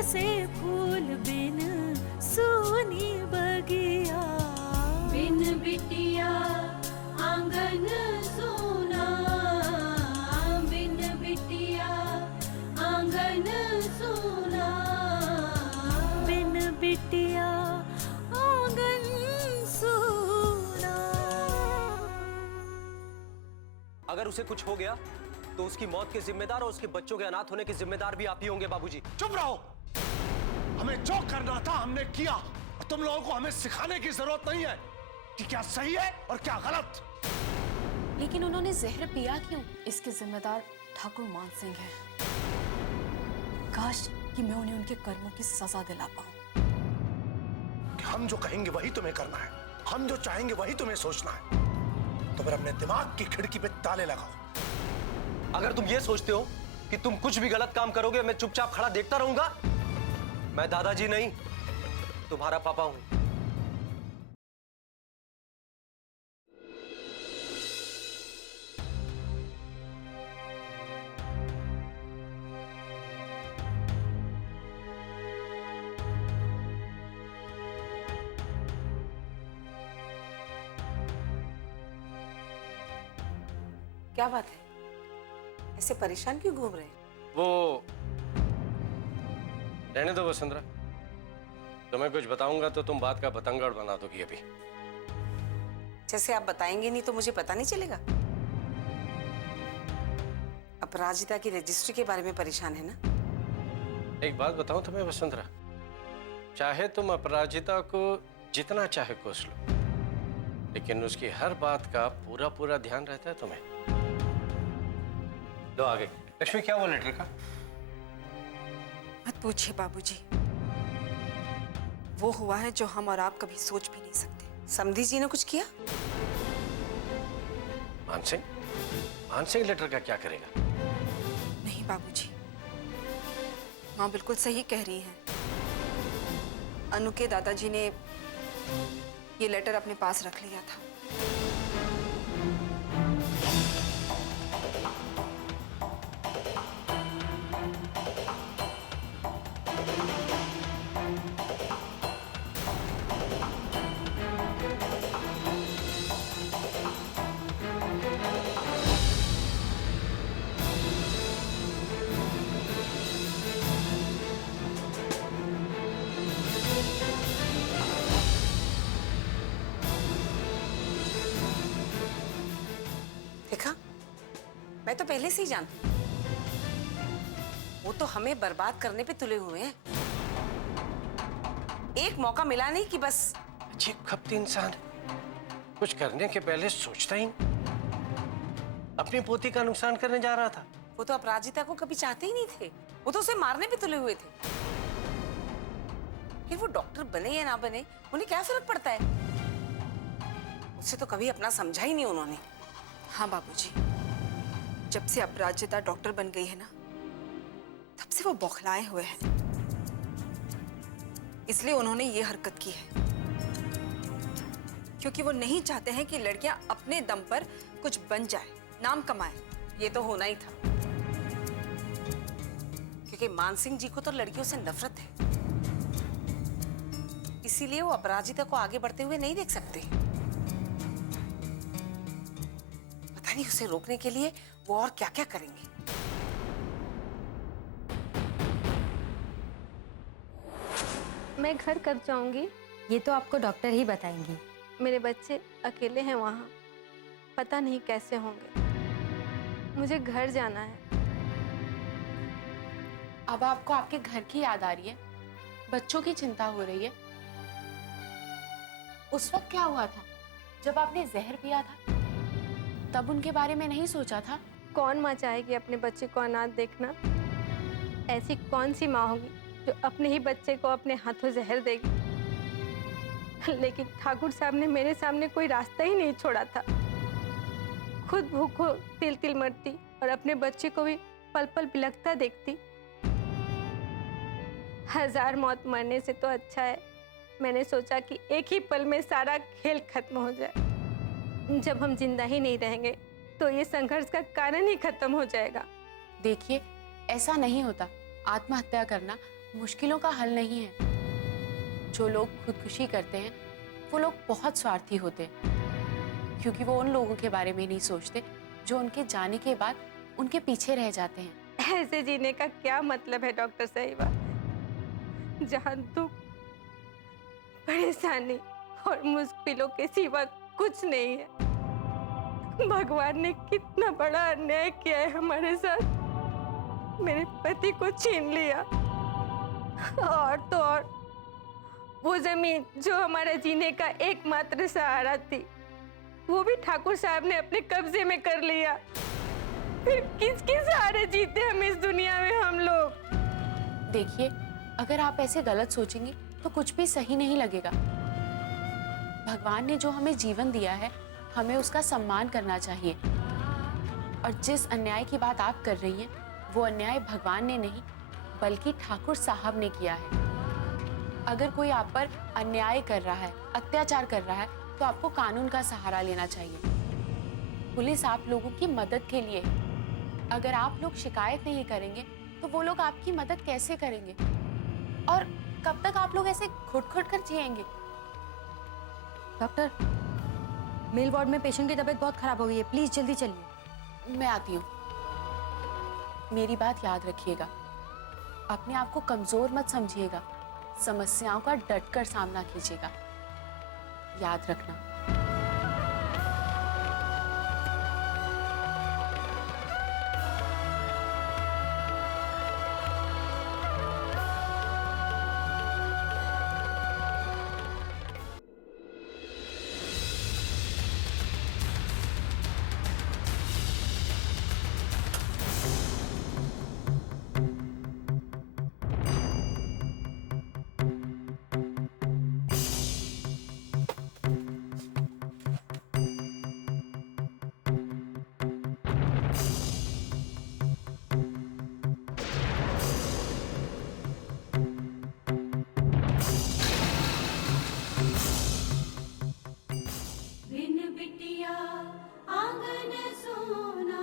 जैसे फूल बिन सूनी बगिया, बिन बिटिया आंगन सूना, बिन बिटिया आंगन सूना, बिन बिटिया आंगन सूना। अगर उसे कुछ हो गया तो उसकी मौत के जिम्मेदार और उसके बच्चों के अनाथ होने के जिम्मेदार भी आप ही होंगे बाबूजी। चुप रहो। हमें जो करना था हमने किया, और तुम लोगों को हमें सिखाने की जरूरत नहीं है कि क्या सही है और क्या गलत। लेकिन उन्होंने जहर पिया क्यों? इसके जिम्मेदार ठाकुर मानसिंह हैं। काश कि मैं उन्हें उनके कर्मों की सजा दिला पाऊं। हम जो कहेंगे वही तुम्हें करना है, हम जो चाहेंगे वही तुम्हें सोचना है। तो फिर अपने दिमाग की खिड़की पे ताले लगाओ। अगर तुम ये सोचते हो कि तुम कुछ भी गलत काम करोगे मैं चुपचाप खड़ा देखता रहूंगा, मैं दादाजी नहीं तुम्हारा पापा हूं। क्या बात है, ऐसे परेशान क्यों घूम रहे हैं? वो रहने दो वसुंधरा, तुम्हें कुछ बताऊंगा तो तुम बात का बतंगड़ बना दोगी। अभी जैसे आप बताएंगे नहीं तो मुझे पता नहीं चलेगा। अपराजिता की रजिस्ट्री के बारे में परेशान है ना? एक बात बताऊं तुम्हें वसुंधरा, चाहे तुम अपराजिता को जितना चाहे कोस लो, लेकिन उसकी हर बात का पूरा पूरा ध्यान रहता है तुम्हें। लो आगे। लक्ष्मी क्या हुआ लेटर का? मत पूछिए बाबूजी, वो हुआ है जो हम और आप कभी सोच भी नहीं सकते। समधी जी ने कुछ किया? मानसिंह? मानसिंह लेटर का क्या करेगा? नहीं बाबूजी, माँ बिल्कुल सही कह रही हैं। अनु के दादाजी ने ये लेटर अपने पास रख लिया था। देखा, मैं तो पहले से ही जानती हूँ, वो तो हमें बर्बाद करने पे तुले हुए हैं। एक मौका मिला नहीं कि बस। अजीब खपती इंसान, कुछ करने के पहले सोचता ही नहीं। अपनी पोती का नुकसान करने जा रहा था। वो तो अपराजिता को कभी चाहते ही नहीं थे, वो तो उसे मारने पे तुले हुए थे। फिर वो डॉक्टर बने या ना बने उन्हें क्या फर्क पड़ता है? उसे तो कभी अपना समझा ही नहीं उन्होंने। हाँ बाबूजी, जब से अपराजिता डॉक्टर बन गई है ना, तब से वो बौखलाए हुए हैं। इसलिए उन्होंने ये हरकत की है, क्योंकि वो नहीं चाहते हैं कि लड़कियां अपने दम पर कुछ बन जाए, नाम कमाए। ये तो होना ही था, क्योंकि मानसिंह जी को तो लड़कियों से नफरत है। इसीलिए वो अपराजिता को आगे बढ़ते हुए नहीं देख सकते। पता नहीं उसे रोकने के लिए वो और क्या क्या करेंगे। मैं घर कब जाऊंगी? ये तो आपको डॉक्टर ही बताएंगी। मेरे बच्चे अकेले हैं वहाँ, पता नहीं कैसे होंगे। मुझे घर जाना है। अब आपको आपके घर की याद आ रही है, बच्चों की चिंता हो रही है। उस वक्त क्या हुआ था जब आपने जहर पिया था? तब उनके बारे में नहीं सोचा था? कौन माँ चाहेगी अपने बच्चे को अनाथ देखना? ऐसी कौन सी माँ होगी जो अपने ही बच्चे को अपने हाथों जहर देगी? लेकिन ठाकुर साहब ने मेरे सामने कोई रास्ता ही नहीं छोड़ा था। खुद भूखों तिल तिल मरती और अपने बच्चे को भी पल पल बिलखता देखती। हजार मौत मरने से तो अच्छा है मैंने सोचा कि एक ही पल में सारा खेल खत्म हो जाए। जब हम जिंदा ही नहीं रहेंगे तो ये संघर्ष का कारण ही खत्म हो जाएगा। देखिए, ऐसा नहीं होता। आत्महत्या करना मुश्किलों का हल नहीं है। जो लोग खुदकुशी करते हैं वो लोग बहुत स्वार्थी होते हैं, क्योंकि वो उन लोगों के बारे में नहीं सोचते जो उनके जाने के बाद उनके पीछे रह जाते हैं। ऐसे जीने का क्या मतलब है डॉक्टर साहिबा, जहाँ दुख, परेशानी और मुश्किलों के सिवा कुछ नहीं है। भगवान ने कितना बड़ा अन्याय किया है हमारे साथ। मेरे पति को छीन लिया, और तो और वो जमीन जो हमारा जीने का एकमात्र सहारा थी, वो भी ठाकुर साहब ने अपने कब्जे में कर लिया। फिर किसके सहारे जीते हम इस दुनिया में हम लोग? देखिए, अगर आप ऐसे गलत सोचेंगी तो कुछ भी सही नहीं लगेगा। भगवान ने जो हमें जीवन दिया है, हमें उसका सम्मान करना चाहिए। और जिस अन्याय की बात आप कर रही हैं, वो अन्याय भगवान ने नहीं बल्कि ठाकुर साहब ने किया है। अगर कोई आप पर अन्याय कर रहा है, अत्याचार कर रहा है, तो आपको कानून का सहारा लेना चाहिए। पुलिस आप लोगों की मदद के लिए है। अगर आप लोग शिकायत नहीं करेंगे तो वो लोग आपकी मदद कैसे करेंगे? और कब तक आप लोग ऐसे घुट-घुट कर जिएंगे? डॉक्टर, मेल वार्ड में पेशेंट की तबीयत बहुत खराब हो गई है, प्लीज जल्दी चलिए। मैं आती हूँ। मेरी बात याद रखिएगा, अपने आप को कमजोर मत समझिएगा, समस्याओं का डटकर सामना कीजिएगा। याद रखना। बिन बिटिया आंगन सोना।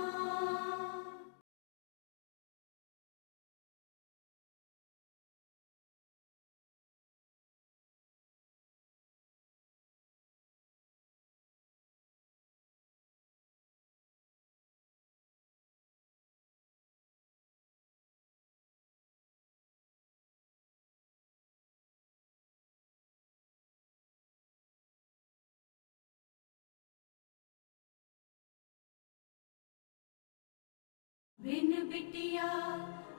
बिन बिटिया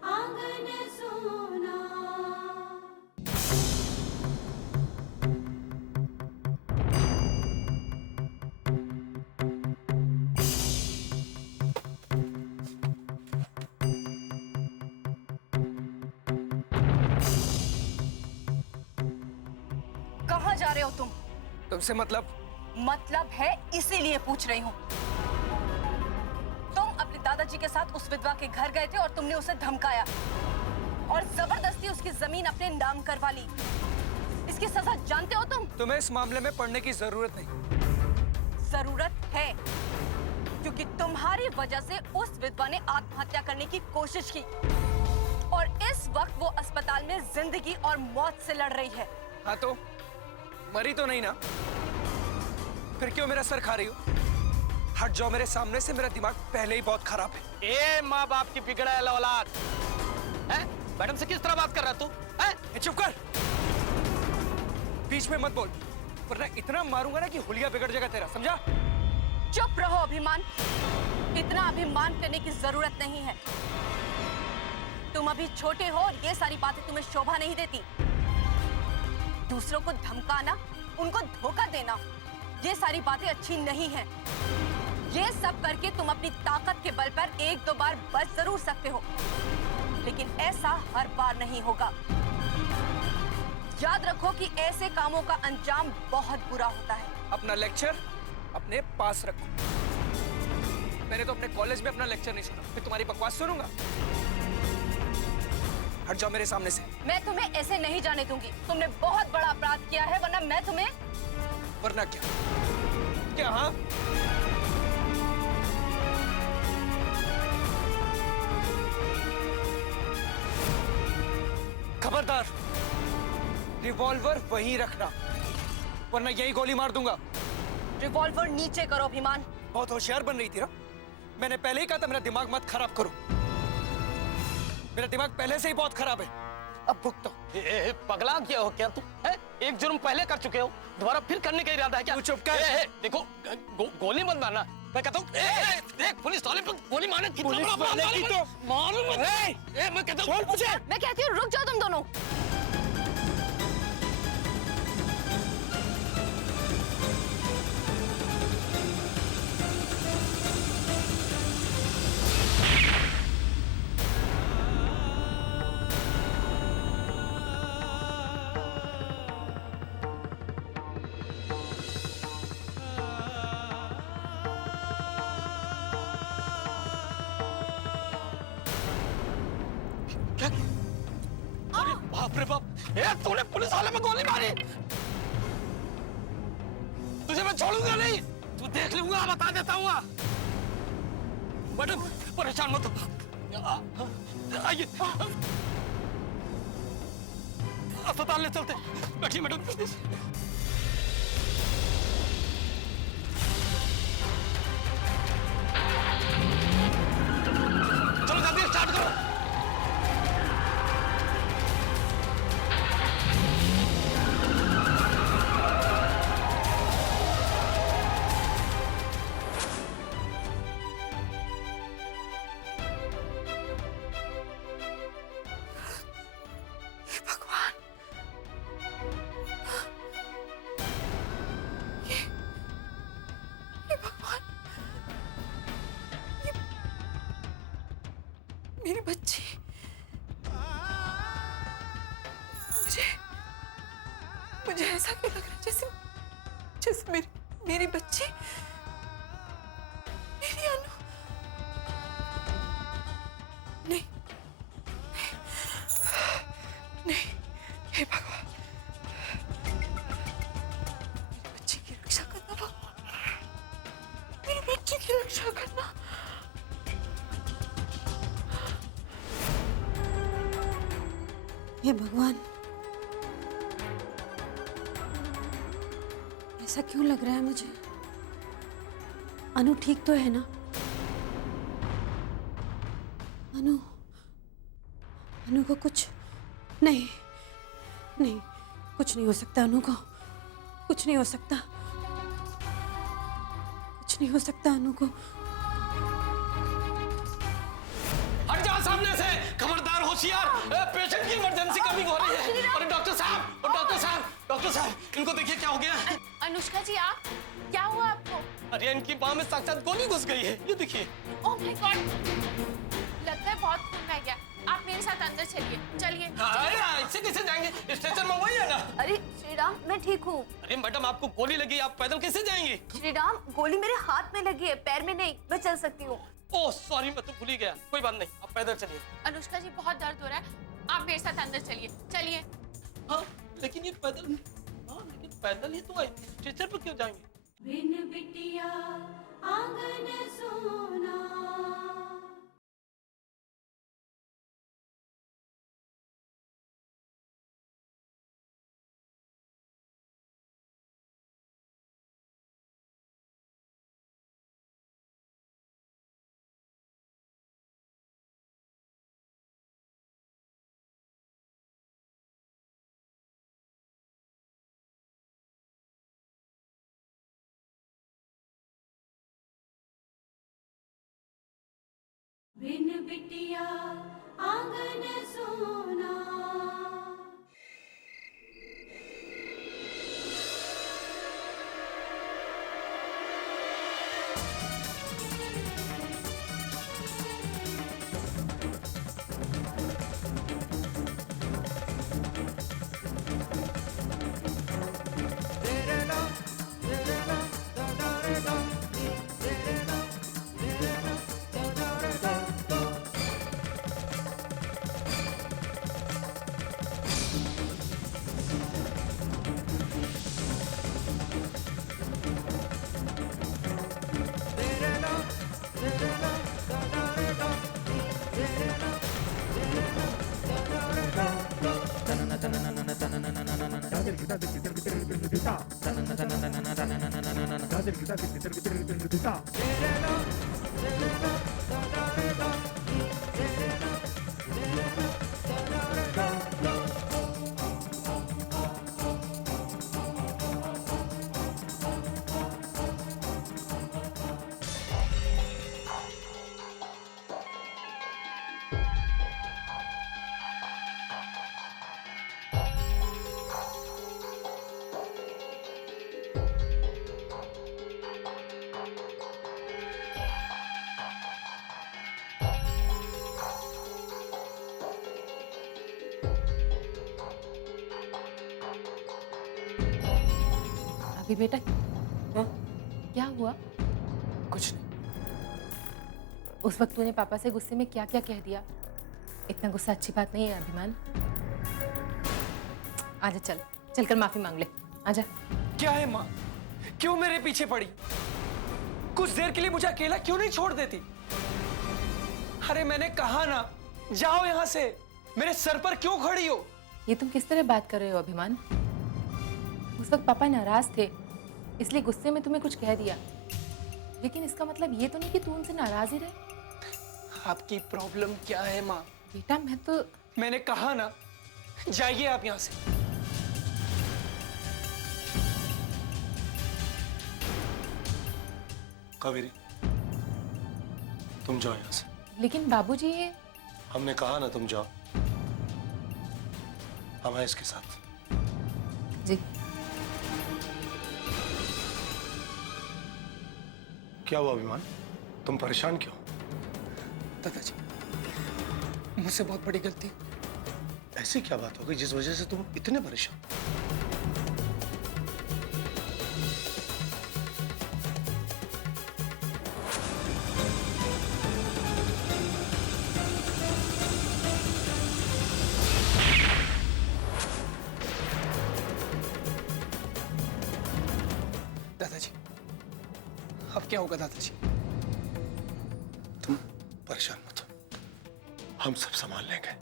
आंगन सोना। कहाँ जा रहे हो तुम? तुमसे मतलब है, इसीलिए पूछ रही हूँ। तुम अपने दादाजी के साथ उस विधवा के घर गए थे और तुमने उसे धमकाया और जबरदस्ती उसकी जमीन अपने नाम करवा ली। इसकी सजा जानते हो तुम? तुम्हें इस मामले में पढ़ने की जरूरत नहीं। जरूरत है, क्योंकि तुम्हारी वजह से उस विधवा ने आत्महत्या करने की कोशिश की और इस वक्त वो अस्पताल में जिंदगी और मौत से लड़ रही है। हाँ तो मरी तो नहीं ना? फिर क्यों मेरा सर खा रही हो? हट जाओ मेरे सामने से, मेरा दिमाग पहले ही बहुत खराब है। ए माँ बाप की बिगड़ा औलाद है? मैडम से किस तरह बात कर रहा तू? चुप कर, बीच में मत बोल, वरना इतना मारूंगा ना कि हुलिया बिगड़ जाएगा तेरा, समझा? चुप रहो अभिमान, इतना अभिमान करने की जरूरत नहीं है। तुम अभी छोटे हो और ये सारी बातें तुम्हें शोभा नहीं देती। दूसरों को धमकाना, उनको धोखा देना, ये सारी बातें अच्छी नहीं हैं। ये सब करके तुम अपनी ताकत के बल पर एक दो बार बच जरूर सकते हो, लेकिन ऐसा हर बार नहीं होगा। याद रखो कि ऐसे कामों का अंजाम बहुत बुरा होता है। अपना लेक्चर अपने पास रखो। मैंने तो अपने कॉलेज में अपना लेक्चर नहीं सुना, फिर तुम्हारी बकवास सुनूंगा? हट जाओ मेरे सामने से। मैं तुम्हें ऐसे नहीं जाने दूंगी। तुमने बहुत बड़ा अपराध किया है, वरना मैं तुम्हें... वरना क्या? क्या? हाँ, खबरदार, रिवॉल्वर वहीं रखना, वरना यही गोली मार दूंगा। रिवॉल्वर नीचे करो अभिमान। बहुत होशियार बन रही थी ना, मैंने पहले ही कहा था मेरा दिमाग मत खराब करो। मेरा दिमाग पहले से ही बहुत खराब है, अब भुगतो। पगला क्या हो क्या तू? एक जुर्म पहले कर चुके हो, दोबारा फिर करने का इरादा है क्या? तू चुप कर। देखो गोली मत मारना, मैं कहता हूँ देख पुलिस वाले पे गोली मारने की पुलिस वाले की तो मालूम है। मैं कहता हूँ मुझे, मैं कहती हूँ रुक जाओ तुम दोनों। अरे बाप रे बाप, तूने पुलिस वाले में गोली मारी। तुझे मैं छोड़ूंगा नहीं, तू देख लूंगा, बता देता हूँ। मैडम परेशान मत हो, आइए अस्पताल ले चलते। बैठिए मैडम। चलो जल्दी स्टार्ट करो। मेरी बच्ची, मुझे ऐसा क्यों लग रहा है जैसे जैसे मेरी बच्ची, मेरी अनु। नहीं नहीं, हे भगवान, मेरी बच्ची की रक्षा करना भगवान, मेरी बच्ची की रक्षा करना। हे भगवान, ऐसा क्यों लग रहा है मुझे? अनु ठीक तो है ना? अनु को कुछ नहीं, नहीं, कुछ नहीं हो सकता। अनु को कुछ नहीं हो सकता, कुछ नहीं हो सकता अनु को। हट जाओ सामने से, खबरदार, होशियार, पेशेंट की इमरजेंसी कभी हो रही है। अरे डॉक्टर साहब, इनको देखिए क्या हो गया। अनुष्का जी, आप क्या हुआ आपको? अरे इनकी बाह में साक्षात गोली घुस गई है, ये देखिए। ओह माय गॉड, लगता है बहुत खून बह गया। आप मेरे साथ अंदर चलिए। अरे ऐसे कैसे जाएंगे, स्ट्रेचर में वही है ना। अरे श्रीराम, मैं ठीक हूँ। अरे मैडम, आपको गोली लगी, आप पैदल कैसे जाएंगे? श्रीराम, गोली मेरे हाथ में लगी है, पैर में नहीं, मैं चल सकती हूँ। ओह सॉरी, मैं तो भूल ही गया। कोई बात नहीं, आप पैदल चलिए। अनुष्का जी, बहुत दर्द हो रहा है, आप मेरे साथ अंदर चलिए। हाँ, लेकिन ये पैदल, हाँ लेकिन पैदल ही तो आए, स्ट्रेचर पर क्यों जाएंगे? बिन बिटिया आंगन सोना। बिन बिटिया आंगन सोना। अभी बेटा हाँ? क्या हुआ? कुछ नहीं। उस वक्त तूने पापा से गुस्से में क्या क्या कह दिया? इतना गुस्सा अच्छी बात नहीं है अभिमान। आजा चल, चलकर माफी मांग ले। आजा। क्या है माँ? क्यों मेरे पीछे पड़ी? कुछ देर के लिए मुझे अकेला क्यों नहीं छोड़ देती? अरे मैंने कहा ना, जाओ यहाँ से। मेरे सर पर क्यों खड़ी हो? ये तुम किस तरह बात कर रहे हो अभिमान? उस वक्त पापा नाराज थे, इसलिए गुस्से में तुम्हें कुछ कह दिया। लेकिन इसका मतलब ये तो नहीं कि तू उनसे नाराज ही रहे। आपकी प्रॉब्लम क्या है माँ? बेटा मैं तो मैंने कहा ना, जाइए आप यहाँ से। कावेरी, तुम जाओ यहाँ से। लेकिन बाबूजी ये हमने कहा ना तुम जाओ। हम हैं इसके साथ। जी क्या हुआ अभिमान? तुम परेशान क्यों? दादाजी, मुझसे बहुत बड़ी गलती। ऐसी क्या बात हो गई जिस वजह से तुम इतने परेशान? दादाजी, अब क्या होगा दादाजी? तुम परेशान मत हो, हम सब संभाल लेंगे।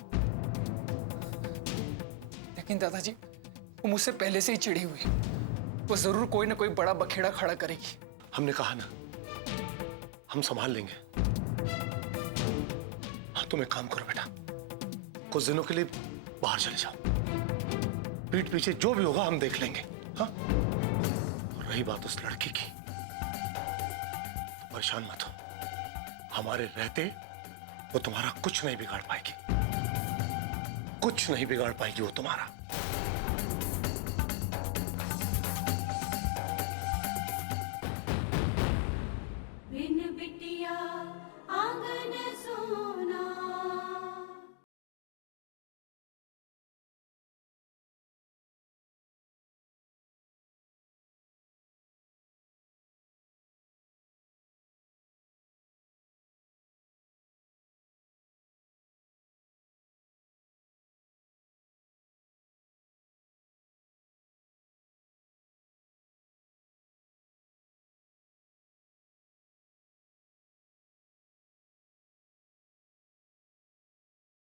लेकिन दादाजी, वो मुझसे पहले से ही चिढ़ी हुई है। वो जरूर कोई ना कोई बड़ा बखेड़ा खड़ा करेगी। हमने कहा ना, हम संभाल लेंगे। हाँ, तुम एक काम करो बेटा, कुछ दिनों के लिए बाहर चले जाओ। पीठ पीछे जो भी होगा हम देख लेंगे। हाँ, और रही बात उस लड़की की, तो परेशान मत हो। हमारे रहते वो तुम्हारा कुछ नहीं बिगाड़ पाएगी। कुछ नहीं बिगाड़ पाएगी वो तुम्हारा। बिन बिटिया आंगन सोना।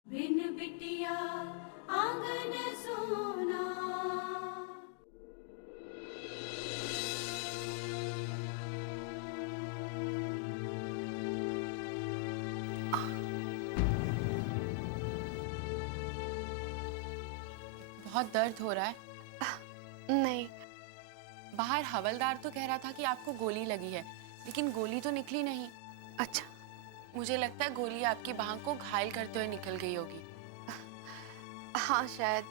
बिन बिटिया आंगन सोना। बहुत दर्द हो रहा है? नहीं। बाहर हवलदार तो कह रहा था कि आपको गोली लगी है, लेकिन गोली तो निकली नहीं। अच्छा, मुझे लगता है गोली आपकी बाह को घायल करते हुए निकल गई होगी। हाँ शायद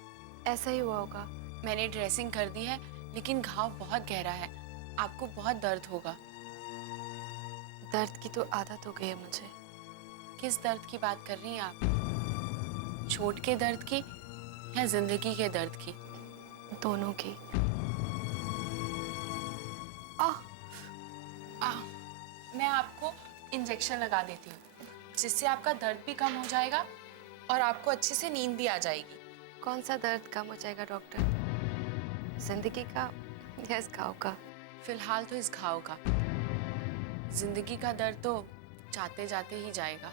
ऐसा ही हुआ होगा। मैंने ड्रेसिंग कर दी है, लेकिन घाव बहुत गहरा है, आपको बहुत दर्द होगा। दर्द की तो आदत हो गई है मुझे। किस दर्द की बात कर रही हैं आप? चोट के दर्द की या जिंदगी के दर्द की? दोनों की। मैं आपको इंजेक्शन लगा देती हूँ, जिससे आपका दर्द भी कम हो जाएगा और आपको अच्छे से नींद भी आ जाएगी। कौन सा दर्द कम हो जाएगा डॉक्टर? जिंदगी का या इस घाव का? फिलहाल तो इस घाव का। जिंदगी का दर्द तो जाते जाते ही जाएगा।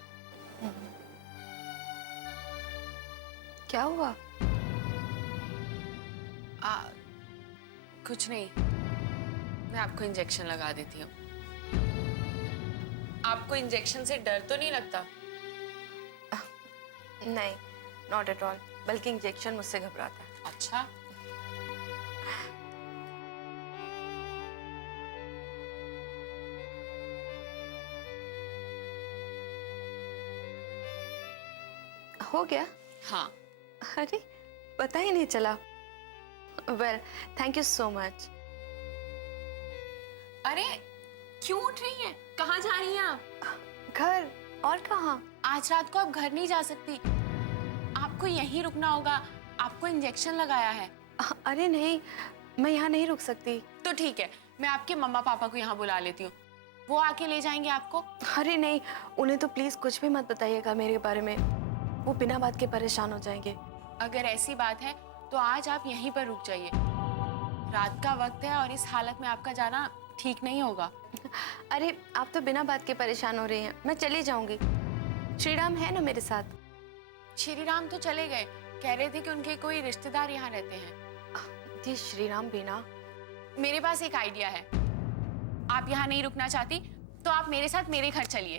क्या हुआ? कुछ नहीं, मैं आपको इंजेक्शन लगा देती हूँ। आपको इंजेक्शन से डर तो नहीं लगता? नहीं, नॉट एट ऑल, बल्कि इंजेक्शन मुझसे घबराता है। अच्छा, हो गया? हाँ। अरे पता ही नहीं चला। Well, thank you so much. अरे क्यों उठ रही हैं? कहाँ जा रही हैं आप? घर, और कहाँ? आज रात को आप घर नहीं जा सकती, आपको यहीं रुकना होगा। आपको इंजेक्शन लगाया है। अरे नहीं, मैं यहाँ नहीं रुक सकती। तो ठीक है, मैं आपके मम्मा पापा को यहाँ बुला लेती हूँ, वो आके ले जाएंगे आपको। अरे नहीं, उन्हें तो प्लीज कुछ भी मत बताइएगा मेरे बारे में, वो बिना बात के परेशान हो जाएंगे। अगर ऐसी बात है तो आज आप यहीं पर रुक जाइए। रात का वक्त है और इस हालत में आपका जाना ठीक नहीं होगा। अरे आप तो बिना बात के परेशान हो रही हैं, मैं चली जाऊंगी। श्रीराम है ना मेरे साथ? श्रीराम तो चले गए, कह रहे थे कि उनके कोई रिश्तेदार यहाँ रहते हैं। जी श्रीराम भी ना। मेरे पास एक आइडिया है, आप यहाँ नहीं रुकना चाहती तो आप मेरे साथ मेरे घर चलिए।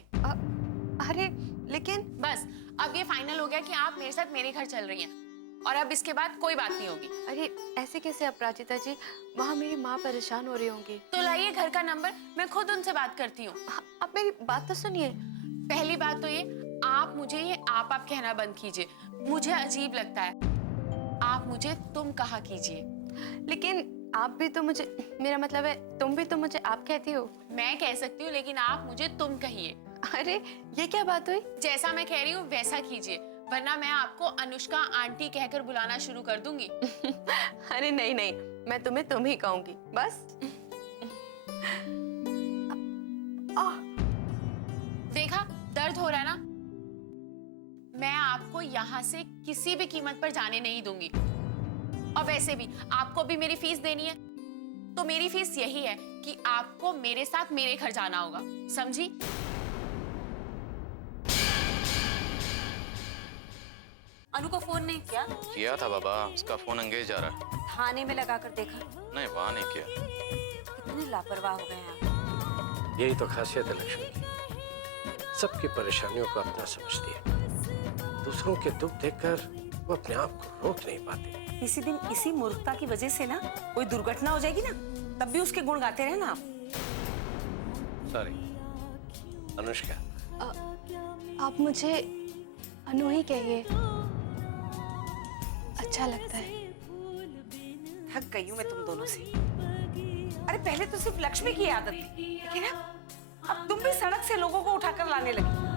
अरे लेकिन बस अब ये फाइनल हो गया कि आप मेरे साथ मेरे घर चल रही हैं और अब इसके बाद कोई बात नहीं होगी। अरे ऐसे कैसे अपराजिता जी, वहाँ मेरी माँ परेशान हो रही होंगी। तो लाइए घर का नंबर, मैं खुद उनसे बात करती हूँ। आप मेरी बात तो सुनिए। पहली बात तो ये, आप मुझे ये आप कहना बंद कीजिए, मुझे अजीब लगता है। आप मुझे तुम कहा कीजिए। लेकिन आप भी तो मुझे, मेरा मतलब है तुम भी तो मुझे आप कहती हो। मैं कह सकती हूँ लेकिन आप मुझे तुम कहिए। अरे ये क्या बात हुई? जैसा मैं कह रही हूँ वैसा कीजिए, वरना मैं आपको अनुष्का आंटी कहकर बुलाना शुरू कर दूंगी। अरे नहीं नहीं, मैं तुम्हें तुम ही कहूंगी बस। देखा, दर्द हो रहा है ना? मैं आपको यहाँ से किसी भी कीमत पर जाने नहीं दूंगी। और वैसे भी आपको भी मेरी फीस देनी है, तो मेरी फीस यही है कि आपको मेरे साथ मेरे घर जाना होगा, समझी? अनु को फोन नहीं किया? किया था बाबा, उसका फोन एंगेज जा रहा है। थाने में लगा कर देखा? नहीं, वहाँ नहीं किया। कितने लापरवाह हो गए हैं आप। यही तो खासियत है लक्ष्मी की, सबकी परेशानियों को अपना समझती है, दूसरों के दुख देखकर वो अपने आप को रोक नहीं पाती। किसी दिन इसी मूर्खता की वजह से ना कोई दुर्घटना हो जाएगी ना, तब भी उसके गुण गाते रहना आप। सॉरी अनुष्का। आप मुझे अनु ही कहिए, अच्छा लगता है। थक गई हूँ मैं तुम दोनों से। अरे पहले तो सिर्फ लक्ष्मी की आदत थी, लेकिन अब तुम भी सड़क से लोगों को उठाकर लाने लगी।